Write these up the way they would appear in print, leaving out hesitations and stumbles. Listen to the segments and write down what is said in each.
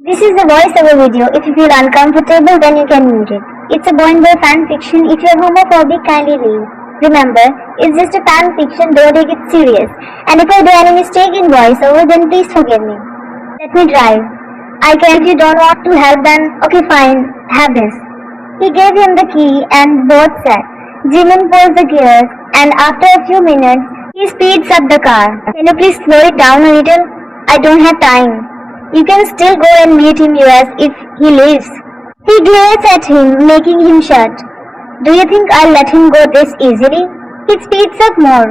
This is a voiceover video. If you feel uncomfortable, then you can mute it. It's a boy and girl fan fiction. If you're homophobic, kindly leave. Remember, it's just a fan fiction, don't take it serious. And if I do any mistake in voiceover, then please forgive me. Let me drive. I can. If you don't want to help, then okay, fine, have this. He gave him the key and both sat. Jimin pulls the gears and after a few minutes, he speeds up the car. Can you please slow it down a little? I don't have time. You can still go and meet him US if he leaves. He glares at him, making him shut. Do you think I'll let him go this easily? He speeds up more.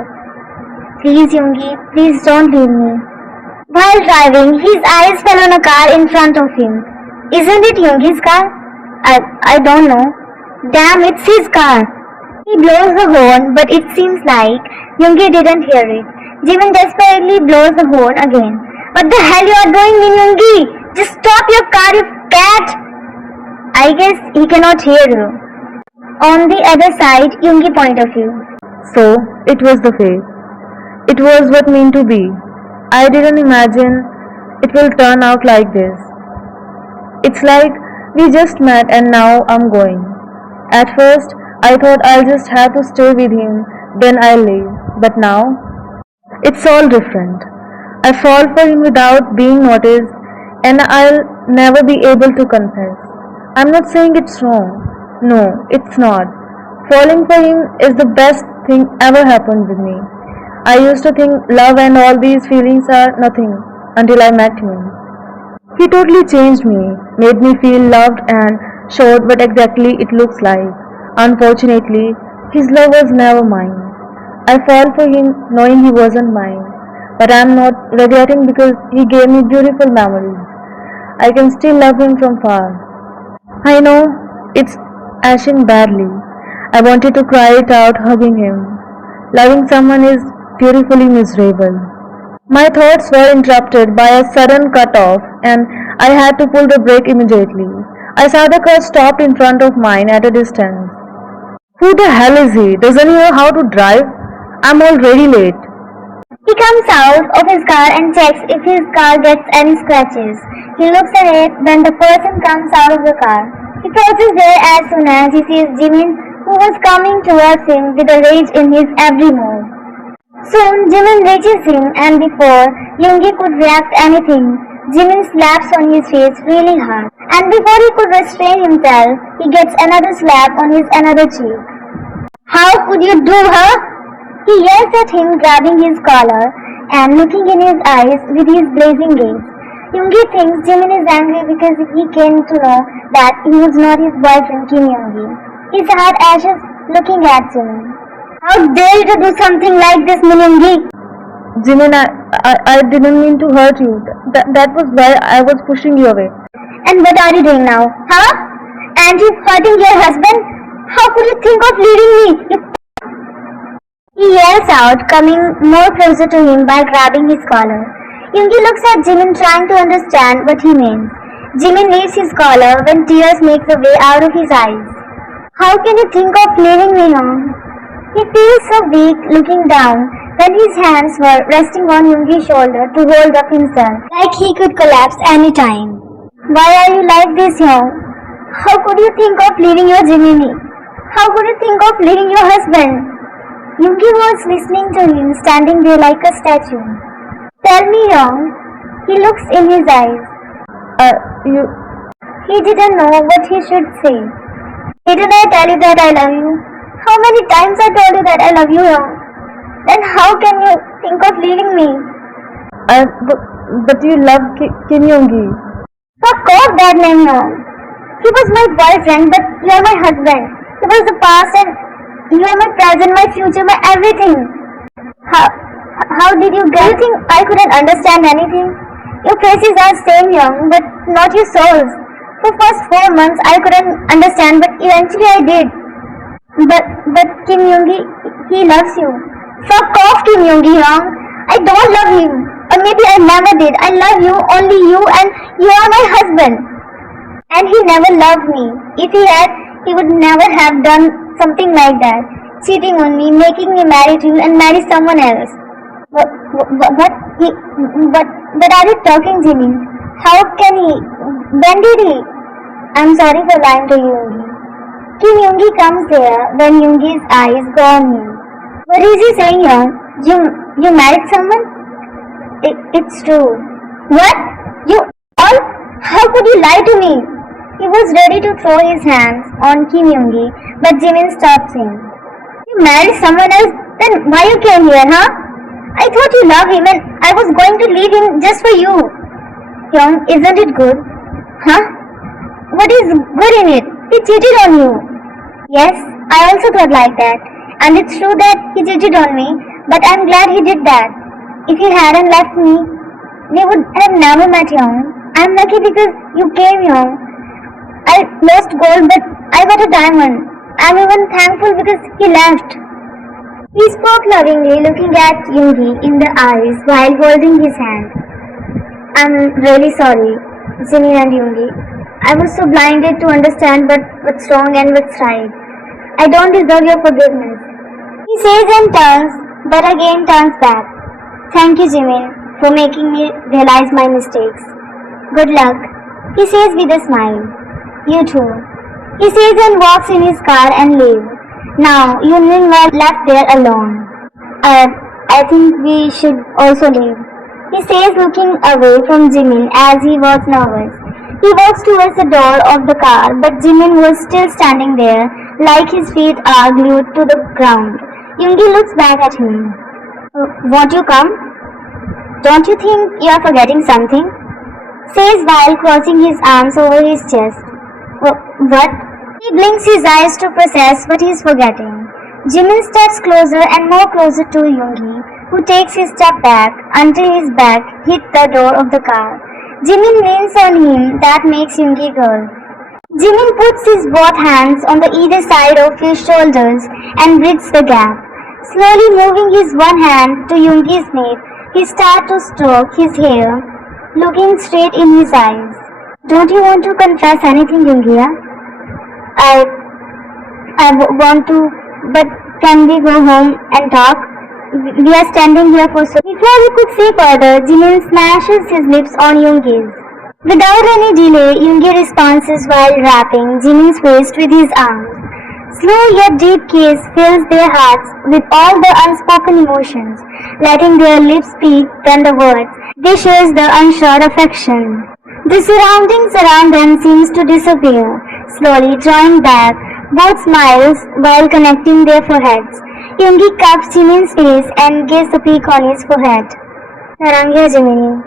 Please, Yoongi, please don't leave me. While driving, his eyes fell on a car in front of him. Isn't it Yoongi's car? I don't know. Damn, it's his car. He blows the horn, but it seems like Yoongi didn't hear it. Jimin desperately blows the horn again. What the hell you are doing, Yoongi? Just stop your car, you cat! I guess he cannot hear you. On the other side, Yoongi point of view. So, it was the fate. It was what meant to be. I didn't imagine it will turn out like this. It's like we just met and now I'm going. At first, I thought I'll just have to stay with him, then I'll leave. But now, it's all different. I fall for him without being noticed, and I'll never be able to confess. I'm not saying it's wrong. No, it's not. Falling for him is the best thing ever happened with me. I used to think love and all these feelings are nothing until I met him. He totally changed me, made me feel loved and showed what exactly it looks like. Unfortunately, his love was never mine. I fall for him knowing he wasn't mine. But I'm not regretting because he gave me beautiful memories. I can still love him from far. I know it's ashing badly. I wanted to cry it out hugging him. Loving someone is beautifully miserable. My thoughts were interrupted by a sudden cut-off and I had to pull the brake immediately. I saw the car stopped in front of mine at a distance. Who the hell is he? Doesn't he know how to drive? I'm already late. He comes out of his car and checks if his car gets any scratches. He looks ahead, then the person comes out of the car. He crouches there as soon as he sees Jimin, who was coming towards him with a rage in his every move. Soon, Jimin reaches him and before Yoongi could react anything, Jimin slaps on his face really hard. And before he could restrain himself, he gets another slap on his another cheek. How could you do her? He yells at him, grabbing his collar and looking in his eyes with his blazing gaze. Yoongi thinks Jimin is angry because he came to know that he was not his boyfriend Kim Yoongi. His heart ashes looking at Jimin. How dare you to do something like this, Min Yoongi? Jimin, I didn't mean to hurt you. That was why I was pushing you away. And what are you doing now? Huh? And you hurting your husband? How could you think of leaving me? He yells out, coming more closer to him by grabbing his collar. Yoongi looks at Jimin trying to understand what he means. Jimin leaves his collar when tears make the way out of his eyes. How can you think of leaving me now? He feels so weak looking down when his hands were resting on Yoongi's shoulder to hold up himself, like he could collapse any time. Why are you like this, Young? How could you think of leaving your Jiminy? How could you think of leaving your husband? Yoongi was listening to him, standing there like a statue. Tell me, Young. He looks in his eyes. You... He didn't know what he should say. Didn't I tell you that I love you? How many times I told you that I love you, Young? Then how can you think of leaving me? But you love Kim Yoongi. Fuck off that name, Young. He was my boyfriend, but you are my husband. He was the past and you are my present, my future, my everything. How did you get? Do you think I couldn't understand anything? Your faces are same, Young, but not your souls. For first 4 months I couldn't understand, but eventually I did. But Kim Yoongi, he loves you. Fuck off, Kim Yoongi, Young. I don't love him. Or maybe I never did. I love you, only you, and you are my husband. And he never loved me. If he had, he would never have done something like that. Cheating on me, making me marry you and marry someone else. What are you talking, Jimmy? How can he? When did he? I'm sorry for lying to you, Yoongi. Kim Yoongi comes there when Yoongi's eyes go on him. What is he saying, Young? You married someone? It's true. What? You all? How could you lie to me? He was ready to throw his hands on Kim Yoongi, but Jimin stopped him. You married someone else? Then why you came here, huh? I thought you loved him and I was going to leave him just for you. Young, isn't it good? Huh? What is good in it? He cheated on you. Yes, I also thought like that. And it's true that he cheated on me, but I'm glad he did that. If he hadn't left me, we would have never met, Young. I'm lucky because you came, Young. I lost gold, but I got a diamond. I'm even thankful because he left. He spoke lovingly, looking at Yoongi in the eyes while holding his hand. I'm really sorry, Jimin and Yoongi. I was so blinded to understand what's wrong and what's right. I don't deserve your forgiveness. He says and turns, but again turns back. Thank you, Jimin, for making me realize my mistakes. Good luck, he says with a smile. You too. He says and walks in his car and leaves. Now, Yunmin was left there alone. I think we should also leave. He says looking away from Jimin as he was nervous. He walks towards the door of the car, but Jimin was still standing there, like his feet are glued to the ground. Yoongi looks back at him. Won't you come? Don't you think you are forgetting something? Says while crossing his arms over his chest. What? He blinks his eyes to process what he is forgetting. Jimin steps closer and more closer to Yoongi, who takes his step back until his back hits the door of the car. Jimin leans on him, that makes Yoongi girl. Jimin puts his both hands on the either side of his shoulders and bridges the gap. Slowly moving his one hand to Yoongi's neck, he starts to stroke his hair, looking straight in his eyes. Don't you want to confess anything, Yoongi? I want to, but can we go home and talk? We are standing here for so. Before he could say further, Jimin smashes his lips on Yoongi's. Without any delay, Yoongi responds while wrapping Jimin's waist with his arms. Slow yet deep kiss fills their hearts with all the unspoken emotions, letting their lips speak than the words. They share the unsure affection. The surroundings around them seems to disappear, slowly drawing back. Both smiles while connecting their foreheads. Yoongi cups Jimin's face and gives a peek on his forehead. Sarangya Jimini.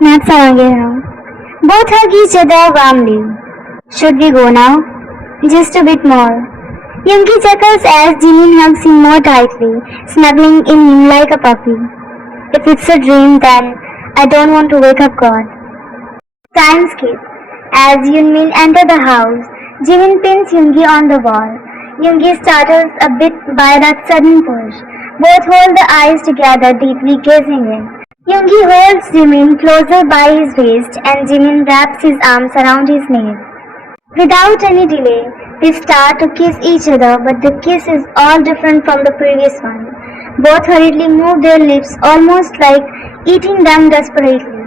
Not Sarangya. Both hug each other warmly. Should we go now? Just a bit more. Yoongi chuckles as Jimin hugs him more tightly, snuggling in him like a puppy. If it's a dream, then I don't want to wake up God. Time skip. As Yoonmin enter the house, Jimin pins Yoongi on the wall. Yoongi startles a bit by that sudden push. Both hold the eyes together, deeply gazing in. Yoongi holds Jimin closer by his waist and Jimin wraps his arms around his neck. Without any delay, they start to kiss each other, but the kiss is all different from the previous one. Both hurriedly move their lips, almost like eating them desperately.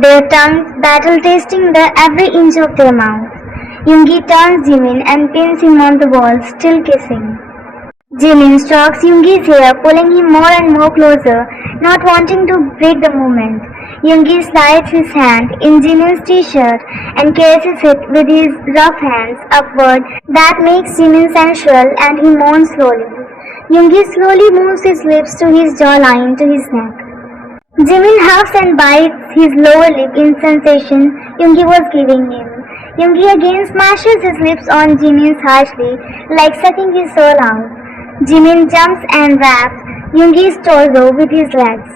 Their tongues battle, tasting the every inch of their mouth. Yoongi turns Jimin and pins him on the wall, still kissing. Jimin strokes Yoongi's hair, pulling him more and more closer, not wanting to break the moment. Yoongi slides his hand in Jimin's t-shirt and caresses it with his rough hands upward. That makes Jimin sensual and he moans slowly. Yoongi slowly moves his lips to his jawline to his neck. Jimin huffs and bites his lower lip in sensation Yoongi was giving him. Yoongi again smashes his lips on Jimin's harshly, like sucking his soul out. Jimin jumps and wraps Yoongi's torso with his legs.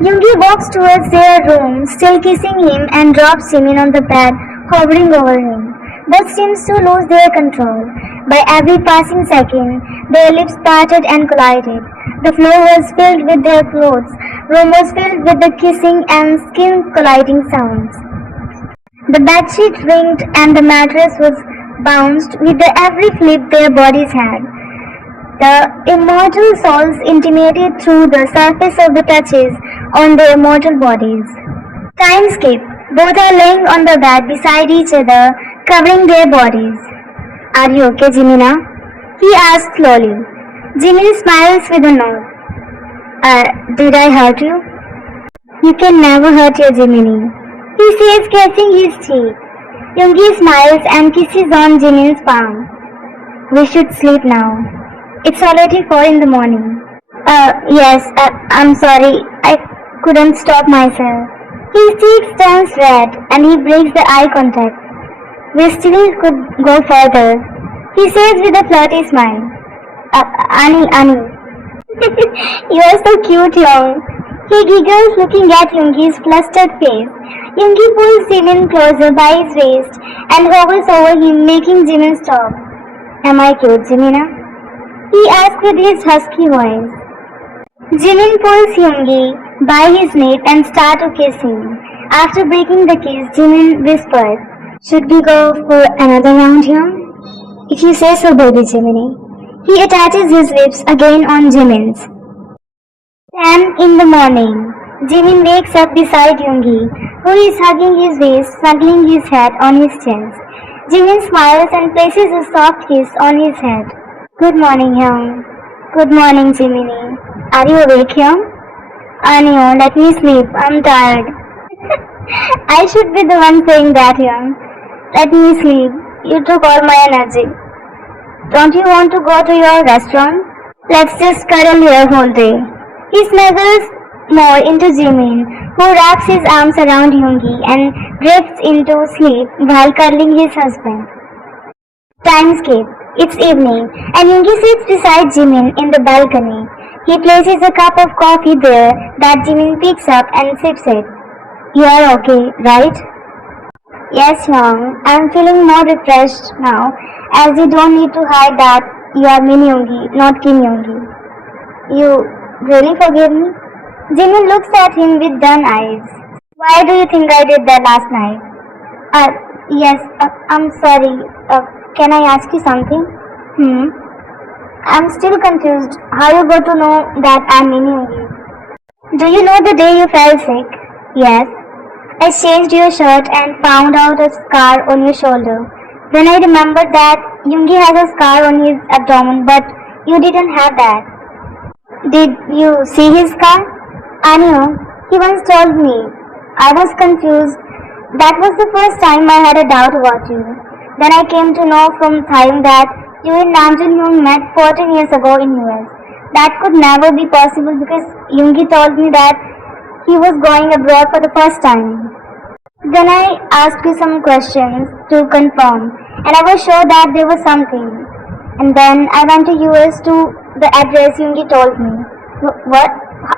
Yoongi walks towards their room, still kissing him, and drops Jimin on the bed, hovering over him. Both seems to lose their control. By every passing second, their lips parted and collided. The floor was filled with their clothes. Room was filled with the kissing and skin colliding sounds. The bedsheet ringed and the mattress was bounced with the every flip their bodies had. The immortal souls intimated through the surface of the touches on their mortal bodies. Time skip. Both are laying on the bed beside each other, covering their bodies. Are you okay, Jimina? He asked slowly. Jimin smiles with a nod. Did I hurt you? You can never hurt your Jiminy. He says, kissing his cheek. Yoongi smiles and kisses on Jimin's palm. We should sleep now. It's already 4 in the morning. Yes, I'm sorry. I couldn't stop myself. His cheeks turns red and he breaks the eye contact. We still could go further. He says with a flirty smile. Annie. You are so cute, Young. He giggles looking at Yoongi's flustered face. Yoongi pulls Jimin closer by his waist and hovers over him, making Jimin stop. Am I cute, Jimina? He asks with his husky voice. Jimin pulls Yoongi by his neck and starts to kiss him. After breaking the kiss, Jimin whispers, should we go for another round, Young? If you say so, baby Jiminy. He attaches his lips again on Jimin's. 10 in the morning. Jimin wakes up beside Yoongi, who is hugging his waist, snuggling his head on his chest. Jimin smiles and places a soft kiss on his head. Good morning, Young. Good morning, Jiminy. Are you awake, Young? Anio, let me sleep. I'm tired. I should be the one saying that, Young. Let me sleep. You took all my energy. Don't you want to go to your restaurant? Let's just cuddle here whole day. He snuggles more into Jimin, who wraps his arms around Yoongi and drifts into sleep while cuddling his husband. Time skip. It's evening, and Yoongi sits beside Jimin in the balcony. He places a cup of coffee there that Jimin picks up and sips it. You are okay, right? Yes, Young. I'm feeling more refreshed now, as you don't need to hide that you are Min Yoongi, not Kim Yoongi. You really forgive me? Jimin looks at him with dun eyes. Why do you think I did that last night? Yes, I'm sorry. Can I ask you something? I'm still confused. How you got to know that I'm Min Yoongi? Do you know the day you fell sick? Yes. I changed your shirt and found out a scar on your shoulder. Then I remembered that Yoongi has a scar on his abdomen, but you didn't have that. Did you see his scar? I know. He once told me. I was confused. That was the first time I had a doubt about you. Then I came to know from time that you and Namjoon Hyun met 14 years ago in US. That could never be possible because Yoongi told me that he was going abroad for the first time. Then I asked you some questions to confirm, and I was sure that there was something. And then I went to US to the address Yoongi told me. What?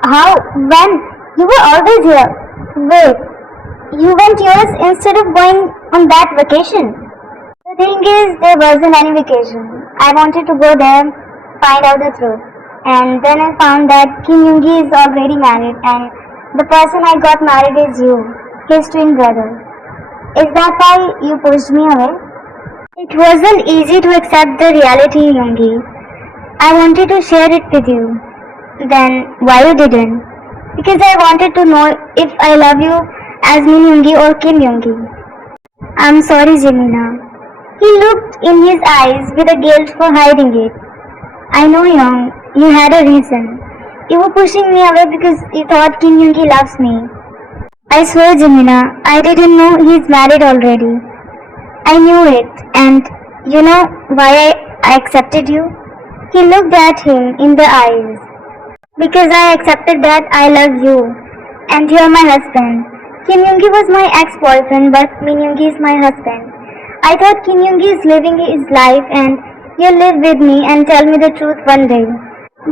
How? When? You were always here. Wait, you went US instead of going on that vacation? The thing is, there wasn't any vacation. I wanted to go there, find out the truth. And then I found that Kim Yoongi is already married and the person I got married is you, his twin brother. Is that why you pushed me away? It wasn't easy to accept the reality, Yoongi. I wanted to share it with you. Then why you didn't? Because I wanted to know if I love you as Min Yoongi or Kim Yoongi. I'm sorry, Jimina. He looked in his eyes with a guilt for hiding it. I know, Young, you had a reason. You were pushing me away because you thought Kim Yoongi loves me. I swear, Jimina, I didn't know he's married already. I knew it, and you know why I accepted you? He looked at him in the eyes. Because I accepted that I love you, and you're my husband. Kim Yoongi was my ex-boyfriend, but Min Yoongi is my husband. I thought Kim Yoongi is living his life and you'll live with me and tell me the truth one day.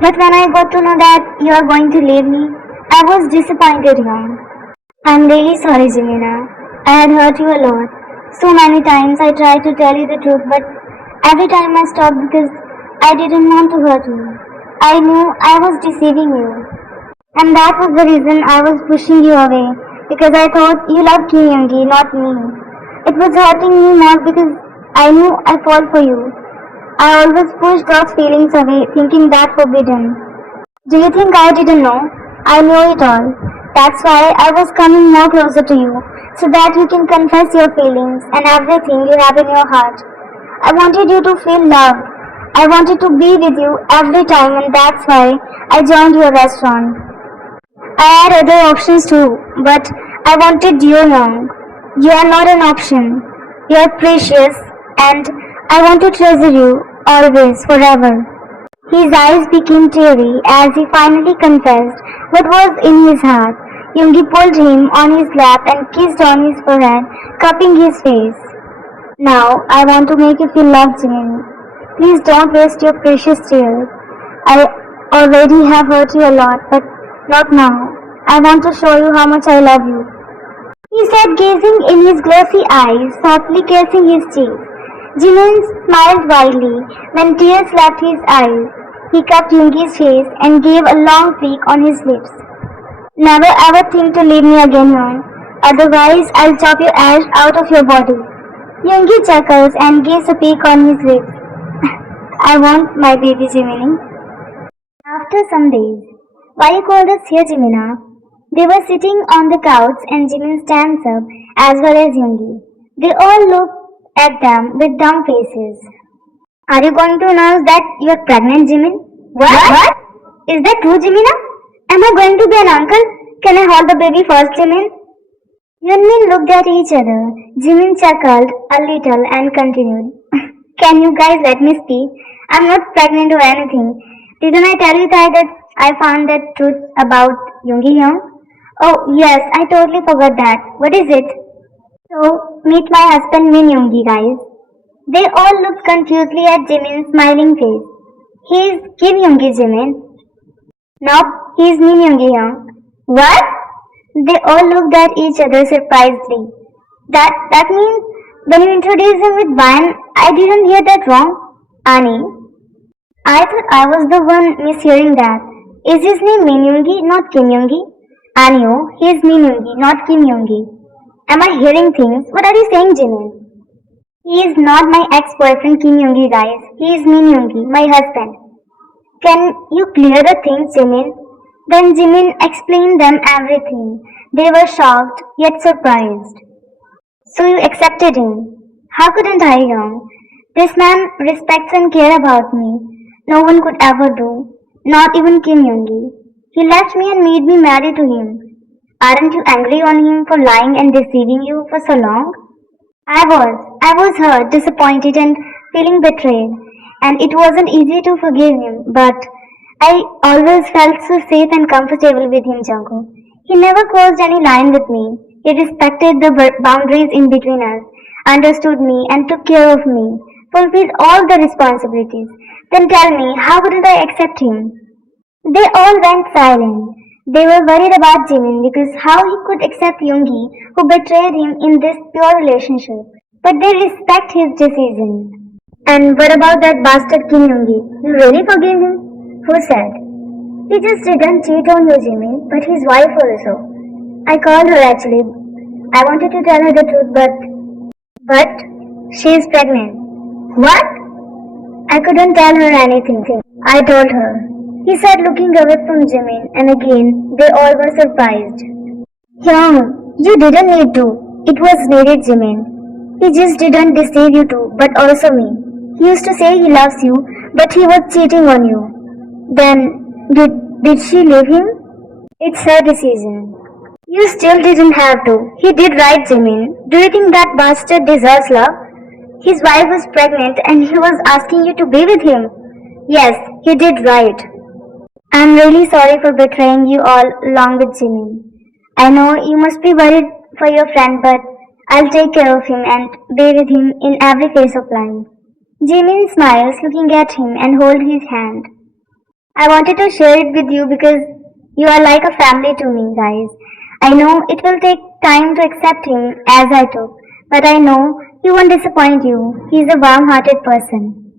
But when I got to know that you are going to leave me, I was disappointed, Young. I'm really sorry, Jimina. I had hurt you a lot. So many times I tried to tell you the truth, but every time I stopped because I didn't want to hurt you. I knew I was deceiving you. And that was the reason I was pushing you away, because I thought you loved Kim Yoongi, not me. It was hurting me more because I knew I fall for you. I always pushed those feelings away, thinking that forbidden. Do you think I didn't know? I knew it all. That's why I was coming more closer to you, so that you can confess your feelings and everything you have in your heart. I wanted you to feel love. I wanted to be with you every time, and that's why I joined your restaurant. I had other options too, but I wanted you, Young. You are not an option. You are precious, and I want to treasure you always, forever. His eyes became teary as he finally confessed what was in his heart. Yoongi pulled him on his lap and kissed on his forehead, cupping his face. Now, I want to make you feel loved, Jimin. Please don't waste your precious tears. I already have hurt you a lot, but not now. I want to show you how much I love you. He said, gazing in his glossy eyes, softly kissing his cheeks. Jimin smiled widely when tears left his eyes. He cupped Yoongi's face and gave a long peek on his lips. Never ever think to leave me again, Young. Otherwise, I'll chop your ash out of your body. Yoongi chuckles and gives a peek on his lips. I want my baby Jiminy. After some days, why you called us here, Jimina? They were sitting on the couch and Jimin stands up as well as Yoongi. They all look at them with dumb faces. Are you going to announce that you are pregnant, Jimin? What? Is that true, Jimina? Am I going to be an uncle? Can I hold the baby first, Jimin? Yunmin looked at each other. Jimin chuckled a little and continued. Can you guys let me speak? I'm not pregnant or anything. Didn't I tell you that I found that truth about Yoongi Young? Oh, yes, I totally forgot that. What is it? So, meet my husband Min Yoongi, guys. They all looked confusedly at Jimin's smiling face. He's Kim Yoongi, Jimin. Nope, he's Min Yoongi Young. What? They all looked at each other surprisedly. That means when you introduced him with Van, I didn't hear that wrong? Annie, I thought I was the one mishearing that. Is his name Min Yoongi, not Kim Yoongi? Anio, he is Min Yoongi, not Kim Yoongi. Am I hearing things? What are you saying, Jimin? He is not my ex-boyfriend Kim Yoongi, guys. He is Min Yoongi, my husband. Can you clear the things, Jimin? Then Jimin explained them everything. They were shocked, yet surprised. So you accepted him. How couldn't I, Young? This man respects and cares about me. No one could ever do. Not even Kim Yoongi. He left me and made me marry to him. Aren't you angry on him for lying and deceiving you for so long? I was hurt, disappointed and feeling betrayed. And it wasn't easy to forgive him, but I always felt so safe and comfortable with him, Jungkook. He never crossed any line with me. He respected the boundaries in between us, understood me and took care of me, fulfilled all the responsibilities. Then tell me, how couldn't I accept him? They all went silent. They were worried about Jimin because how he could accept Yoongi, who betrayed him in this pure relationship. But they respect his decision. And what about that bastard Kim Yoongi? You really forgive him? Who said? He just didn't cheat on you, Jimin, but his wife also. I called her actually. I wanted to tell her the truth, but she is pregnant. What? I couldn't tell her anything. I told her. He said, looking away from Jimin, and again they all were surprised. Young, you didn't need to. It was needed, Jimin. He just didn't deceive you too, but also me. He used to say he loves you, but he was cheating on you. Then, did she leave him? It's her decision. You still didn't have to. He did right, Jimin. Do you think that bastard deserves love? His wife was pregnant and he was asking you to be with him. Yes, he did right. I'm really sorry for betraying you all along with Jimin. I know you must be worried for your friend, but I'll take care of him and be with him in every phase of life. Jimin smiles, looking at him and hold his hand. I wanted to share it with you because you are like a family to me, guys. I know it will take time to accept him as I took, but I know he won't disappoint you. He's a warm-hearted person.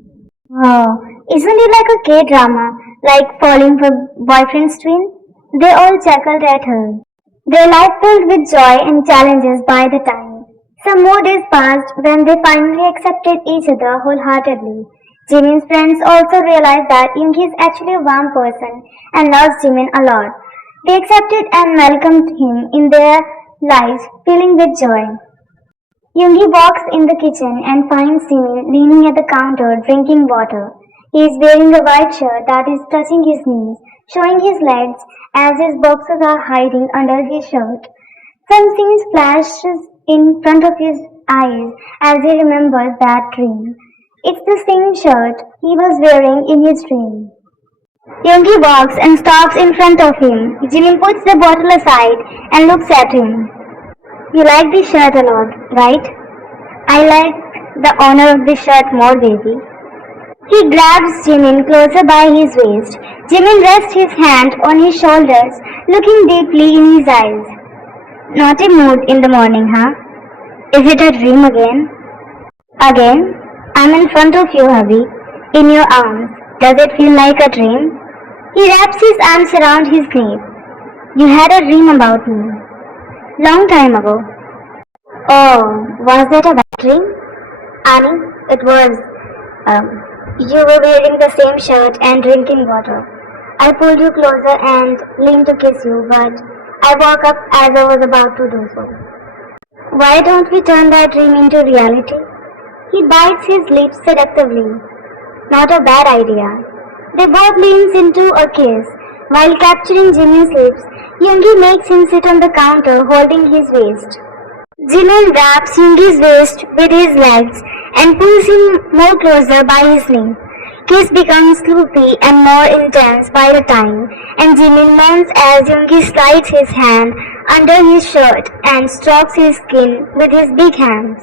Wow, isn't it like a K-drama, like Falling for Boyfriend's Twin? They all chuckled at her. Their life filled with joy and challenges by the time. Some more days passed when they finally accepted each other wholeheartedly. Jimin's friends also realized that Yoongi is actually a warm person and loves Jimin a lot. They accepted and welcomed him in their light, filling with joy. Yoongi walks in the kitchen and finds Jimin leaning at the counter drinking water. He is wearing a white shirt that is touching his knees, showing his legs as his boxers are hiding under his shirt. Some scenes flashes in front of his eyes as he remembers that dream. It's the same shirt he was wearing in his dream. Yoongi walks and stops in front of him. Jimin puts the bottle aside and looks at him. You like this shirt a lot, right? I like the owner of this shirt more, baby. He grabs Jimin closer by his waist. Jimin rests his hand on his shoulders, looking deeply in his eyes. Naughty mood in the morning, huh? Is it a dream again? Again? I'm in front of you, hubby. In your arms. Does it feel like a dream? He wraps his arms around his neck. You had a dream about me. Long time ago. Oh, was that a bad dream? Annie, it was. You were wearing the same shirt and drinking water. I pulled you closer and leaned to kiss you, but I woke up as I was about to do so. Why don't we turn that dream into reality? He bites his lips seductively. Not a bad idea. They both leans into a kiss. While capturing Jimin's lips, Yoongi makes him sit on the counter holding his waist. Jimin wraps Yoongi's waist with his legs and pulls him more closer by his knee. Kiss becomes loopy and more intense by the time, and Jimin moans as Yoongi slides his hand under his shirt and strokes his skin with his big hands.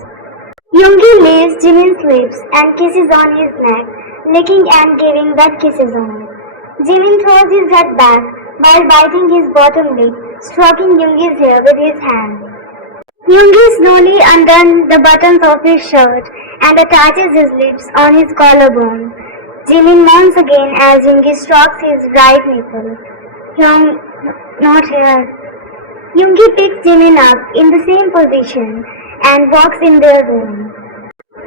Yoongi leaves Jimin's lips and kisses on his neck, licking and giving wet kisses on it. Jimin throws his head back while biting his bottom lip, stroking Yoongi's hair with his hand. Yoongi slowly undone the buttons of his shirt and attaches his lips on his collarbone. Jimin moans again as Yoongi strokes his right nipple. Young, not here. Yoongi picks Jimin up in the same position and walks in their room.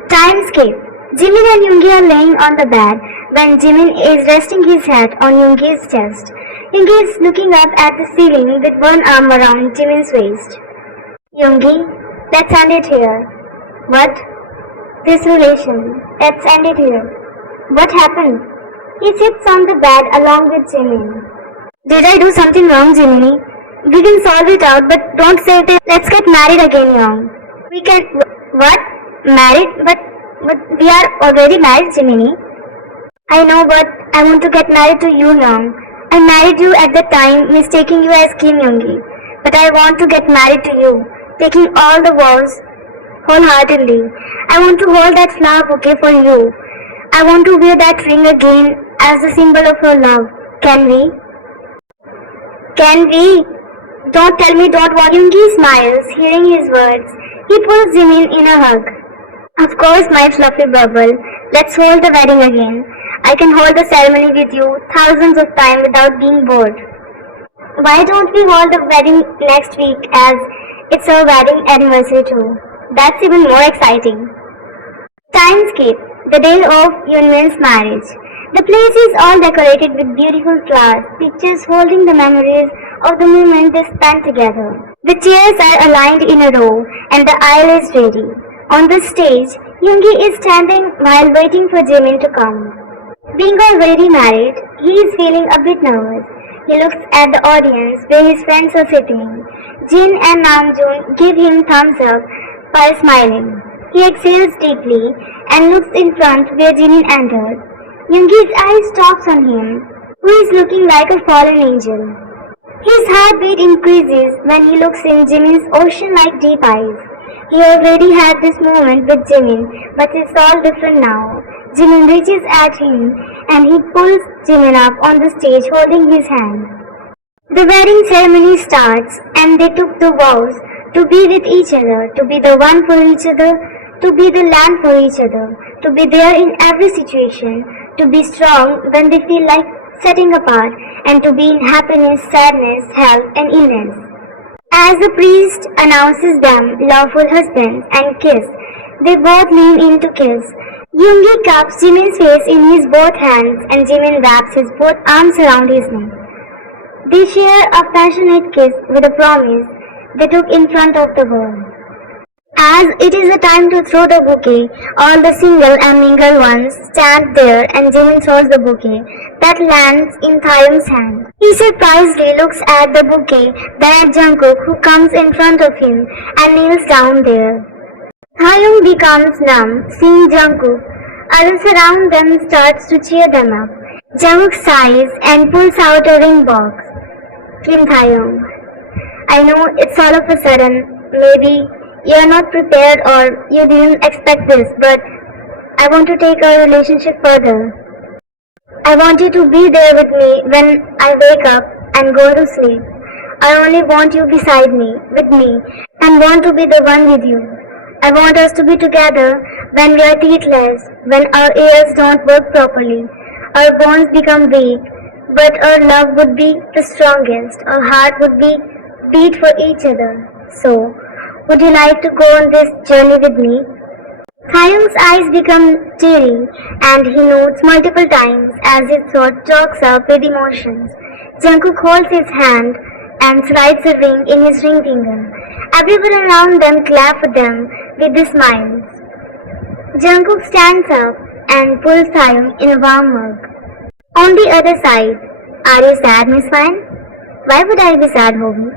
Time skip. Jimin and Yoongi are laying on the bed when Jimin is resting his head on Yoongi's chest. Yoongi is looking up at the ceiling with one arm around Jimin's waist. Yoongi, let's end it here. What? This relation. Let's end it here. What happened? He sits on the bed along with Jimin. Did I do something wrong, Jiminy? We can solve it out, but don't say that. Let's get married again, Young. We can. What? Married? But we are already married, Jiminy. I know, but I want to get married to you, Young. I married you at the time, mistaking you as Kim Yoongi. But I want to get married to you, taking all the vows wholeheartedly. I want to hold that flower bouquet for you. I want to wear that ring again as a symbol of your love. Can we? Can we? Don't tell me don't want. Yoongi smiles, hearing his words. He pulls Jimin in a hug. Of course, my fluffy bubble. Let's hold the wedding again. I can hold the ceremony with you thousands of times without being bored. Why don't we hold the wedding next week as it's our wedding anniversary too? That's even more exciting. Time skip. The day of Yoonmin's marriage. The place is all decorated with beautiful flowers, pictures holding the memories of the moment they spent together. The chairs are aligned in a row and the aisle is ready. On the stage, Yoongi is standing while waiting for Jimin to come. Being already married, he is feeling a bit nervous. He looks at the audience where his friends are sitting. Jin and Namjoon give him thumbs up while smiling. He exhales deeply and looks in front where Jimin enters. Yoongi's eye stops on him, who is looking like a fallen angel. His heartbeat increases when he looks in Jimin's ocean-like deep eyes. He already had this moment with Jimin, but it's all different now. Jimin reaches at him and he pulls Jimin up on the stage holding his hand. The wedding ceremony starts and they took the vows to be with each other, to be the one for each other, to be the land for each other, to be there in every situation, to be strong when they feel like setting apart, and to be in happiness, sadness, health, and illness. As the priest announces them lawful husbands and kiss, they both lean in to kiss. Yoongi cups Jimin's face in his both hands and Jimin wraps his both arms around his neck. They share a passionate kiss with a promise they took in front of the world. As it is the time to throw the bouquet, all the single and mingle ones stand there and Jimin throws the bouquet that lands in Taeyong's hand. He surprisingly looks at the bouquet, then at Jungkook who comes in front of him and kneels down there. Taeyong becomes numb seeing Jungkook. Others around them starts to cheer them up. Jungkook sighs and pulls out a ring box. Kim Taeyong, I know it's all of a sudden, maybe you're not prepared or you didn't expect this, but I want to take our relationship further. I want you to be there with me when I wake up and go to sleep. I only want you beside me, with me, and want to be the one with you. I want us to be together when we are teethless, when our ears don't work properly, our bones become weak, but our love would be the strongest, our heart would be beat for each other. So, would you like to go on this journey with me? Taeyong's eyes become teary and he nods multiple times as his throat chokes up with emotions. Jungkook holds his hand and slides a ring in his ring finger. Everyone around them clap for them with their smiles. Jungkook stands up and pulls Taeyong in a warm hug. On the other side, are you sad, Miss Fine? Why would I be sad, Hobie?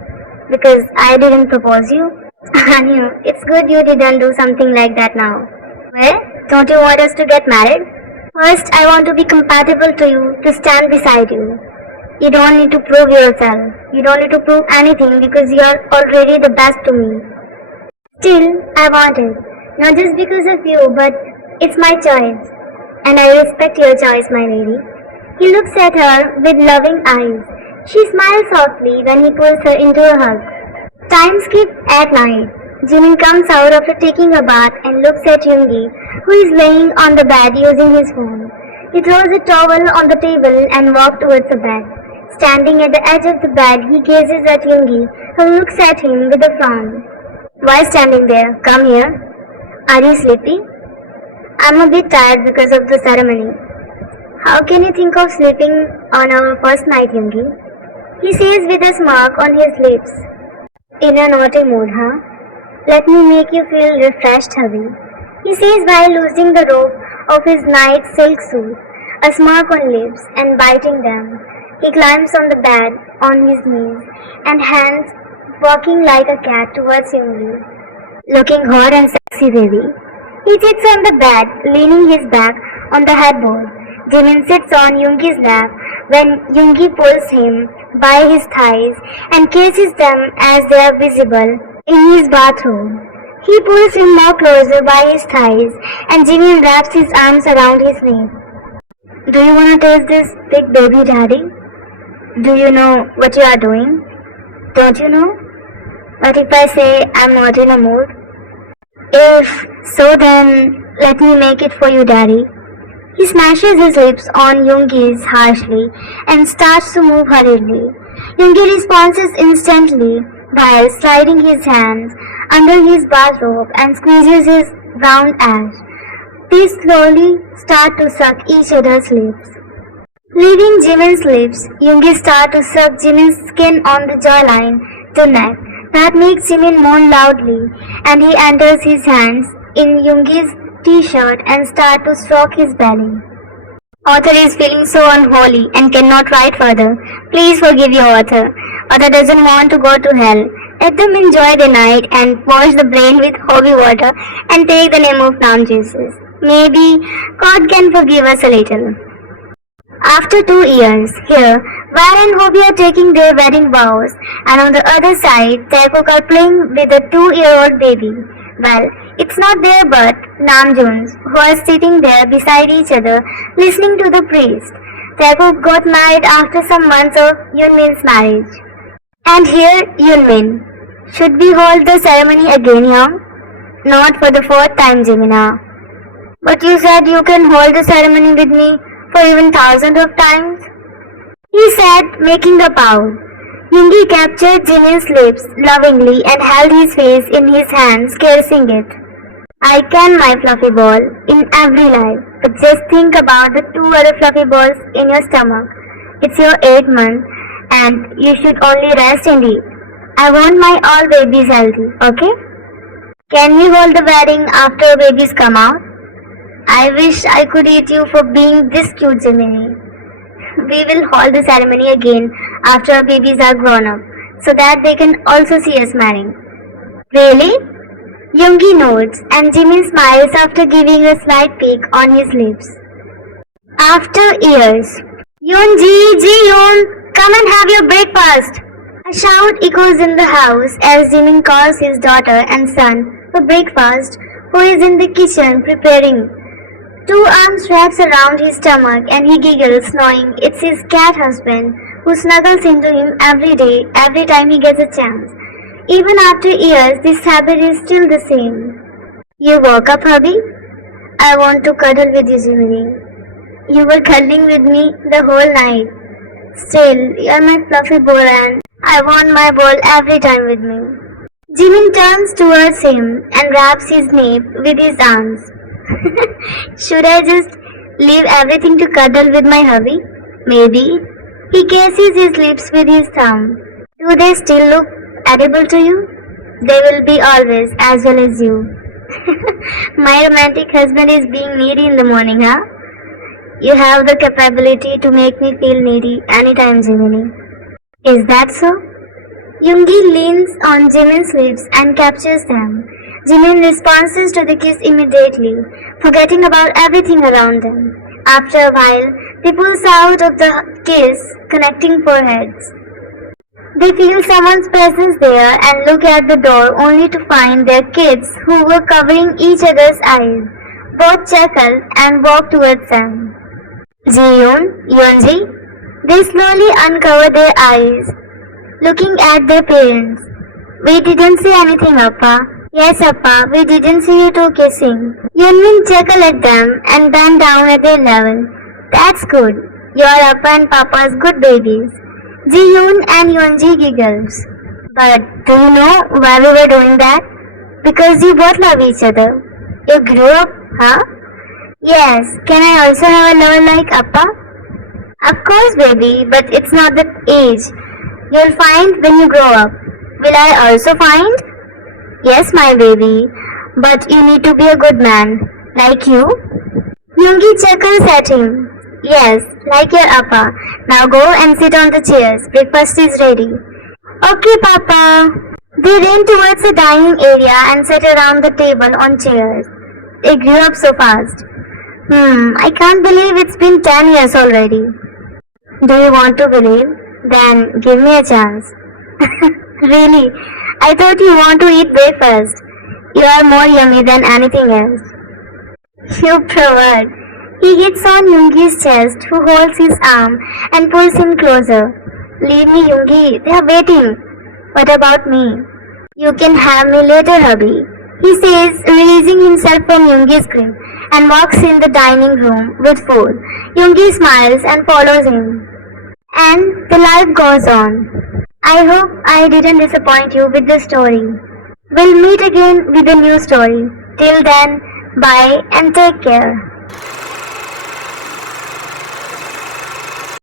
Because I didn't propose you? I knew. It's good you didn't do something like that now. Well, don't you want us to get married? First, I want to be compatible to you, to stand beside you. You don't need to prove yourself. You don't need to prove anything because you are already the best to me. Still, I want it. Not just because of you, but it's my choice. And I respect your choice, my lady. He looks at her with loving eyes. She smiles softly when he pulls her into a hug. Time skips at night. Jimin comes out after taking a bath and looks at Yoongi, who is laying on the bed using his phone. He throws a towel on the table and walks towards the bed. Standing at the edge of the bed, he gazes at Yoongi, who looks at him with a frown. Why standing there? Come here. Are you sleepy? I'm a bit tired because of the ceremony. How can you think of sleeping on our first night, Yoongi? He says with a smirk on his lips. In a naughty mood, huh? Let me make you feel refreshed, hubby. He says while loosening the rope of his night silk suit, a smirk on lips and biting them. He climbs on the bed on his knees and hands walking like a cat towards Yoongi. Looking hot and sexy, baby. He sits on the bed, leaning his back on the headboard. Jimin sits on Yoongi's lap when Yoongi pulls him by his thighs and kisses them as they are visible in his bathroom. He pulls him more closer by his thighs and Jimin wraps his arms around his neck. Do you want to taste this big baby, daddy? Do you know what you are doing? Don't you know? What if I say I'm not in a mood? If so, then let me make it for you, daddy. He smashes his lips on Yoongi's harshly and starts to move hurriedly. Yoongi responds instantly while sliding his hands under his bathrobe and squeezes his round ass. They slowly start to suck each other's lips. Leaving Jimin's lips, Yoongi starts to suck Jimin's skin on the jawline to neck. That makes Jimin moan loudly and he enters his hands in Yoongi's t-shirt and start to stroke his belly. Author is feeling so unholy and cannot write further. Please forgive your author. Author doesn't want to go to hell. Let them enjoy the night and wash the brain with holy water and take the name of Nam Jesus. Maybe God can forgive us a little. After 2 years, here, Val and Hobie are taking their wedding vows, and on the other side, Taekook are playing with a 2-year-old baby. Well, it's not there but Namjoons, who are sitting there beside each other, listening to the priest. Taekook got married after some months of Yoonmin's marriage. And here, Yoonmin. Should we hold the ceremony again, Young? Not for the 4th time, Jimina. But you said you can hold the ceremony with me for even thousands of times? He said, making a bow. Yoongi captured Jimin's lips lovingly and held his face in his hands, caressing it. I can, my fluffy ball, in every life, but just think about the 2 other fluffy balls in your stomach. It's your 8th month, and you should only rest and eat. I want my all babies healthy, okay? Can we hold the wedding after babies come out? I wish I could eat you for being this cute, Gemini. We will hold the ceremony again after our babies are grown up, so that they can also see us marrying. Really? Yoongi nods and Jimin smiles after giving a slight peek on his lips. After years, Ji-yoon, come and have your breakfast. A shout echoes in the house as Jimin calls his daughter and son for breakfast, who is in the kitchen preparing. Two arms wraps around his stomach and he giggles, knowing it's his cat husband who snuggles into him every day, every time he gets a chance. Even after years, this habit is still the same. You woke up, hubby? I want to cuddle with you, Jiminy. You were cuddling with me the whole night. Still, you're my fluffy ball and I want my ball every time with me. Jimin turns towards him and wraps his nape with his arms. Should I just leave everything to cuddle with my hubby? Maybe. He kisses his lips with his thumb. Do they still look edible to you? They will be always, as well as you. My romantic husband is being needy in the morning, huh? You have the capability to make me feel needy anytime, Jiminy. Is that so? Yoongi leans on Jimin's lips and captures them. Jimin responds to the kiss immediately, forgetting about everything around them. After a while, they pulls out of the kiss, connecting foreheads. They feel someone's presence there and look at the door only to find their kids who were covering each other's eyes. Both chuckle and walk towards them. Ji-yoon, Yeonji, they slowly uncover their eyes, looking at their parents. We didn't say anything, Appa. Yes, Appa, we didn't see you two kissing. Yeonmin chuckle at them and bend down at their level. That's good. You're Appa and Papa's good babies. Ji-yoon and Yeonji giggles. But do you know why we were doing that? Because you both love each other. You grew up, huh? Yes. Can I also have a lover like Appa? Of course, baby, but it's not the age. You'll find when you grow up. Will I also find? Yes, my baby, but you need to be a good man, like you. Yoongi chuckles at him. Yes, like your Appa. Now go and sit on the chairs. Breakfast is ready. Okay, Papa. They ran towards the dining area and sat around the table on chairs. They grew up so fast. I can't believe it's been 10 years already. Do you want to believe? Then give me a chance. Really? I thought you want to eat breakfast. You are more yummy than anything else. You pervert. He hits on Yoongi's chest, who holds his arm and pulls him closer. Leave me, Yoongi. They are waiting. What about me? You can have me later, hubby. He says, releasing himself from Yoongi's grip, and walks in the dining room with food. Yoongi smiles and follows him. And the life goes on. I hope I didn't disappoint you with this story. We'll meet again with a new story. Till then, bye and take care.